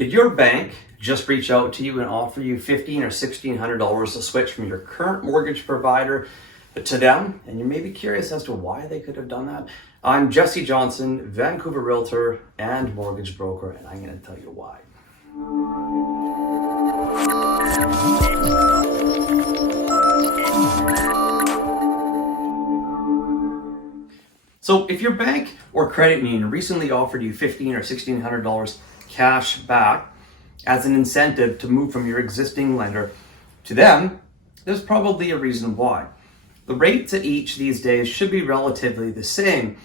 Did your bank just reach out to you and offer you $1,500 or $1,600 to switch from your current mortgage provider to them? And you may be curious as to why they could have done that. I'm Jessi Johnson, Vancouver Realtor and mortgage broker, and I'm going to tell you why. So if your bank or credit union recently offered you $1,500 or $1,600 cash back as an incentive to move from your existing lender to them, there's probably a reason why. The rates at each these days should be relatively the same.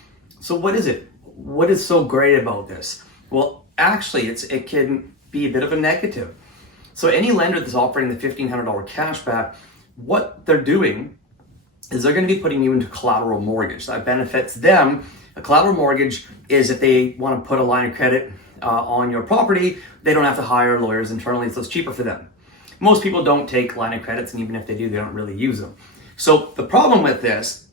So what is it? What is so great about this? Well, actually, it can be a bit of a negative. So any lender that's offering the $1,500 cash back, what they're doing is they're going to be putting you into collateral mortgage. That benefits them. A collateral mortgage is if they want to put a line of credit on your property, they don't have to hire lawyers internally, so it's cheaper for them. Most people don't take line of credits, and even if they do, they don't really use them. So the problem with this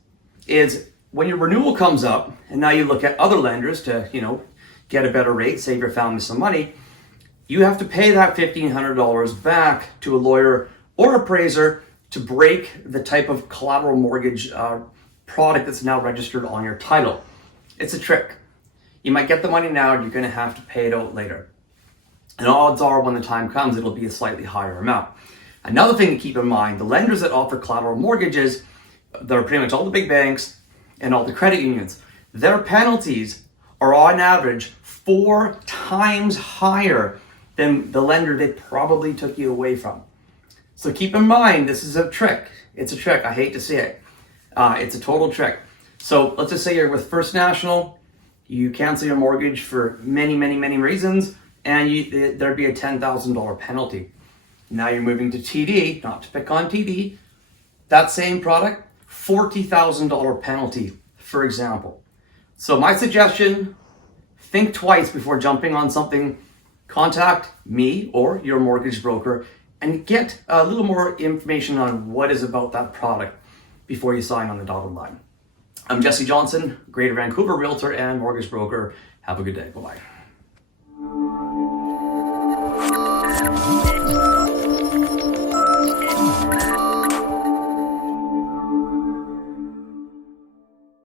is when your renewal comes up, and now you look at other lenders to, get a better rate, save your family some money, you have to pay that $1,500 back to a lawyer or appraiser to break the type of collateral mortgage product that's now registered on your title. It's a trick. You might get the money now, you're going to have to pay it out later. And odds are when the time comes, it'll be a slightly higher amount. Another thing to keep in mind, the lenders that offer collateral mortgages, they're pretty much all the big banks and all the credit unions. Their penalties are on average 4 times higher than the lender they probably took you away from. So keep in mind, this is a trick. It's a trick. I hate to say it. It's a total trick. So let's just say you're with First National, you cancel your mortgage for many reasons, and there'd be a $10,000 penalty. Now you're moving to TD, not to pick on TD, that same product, $40,000 penalty, for example. So my suggestion, think twice before jumping on something. Contact me or your mortgage broker and get a little more information on what is about that product before you sign on the dotted line. I'm Jessi Johnson, Greater Vancouver Realtor and mortgage broker. Have a good day. Bye-bye.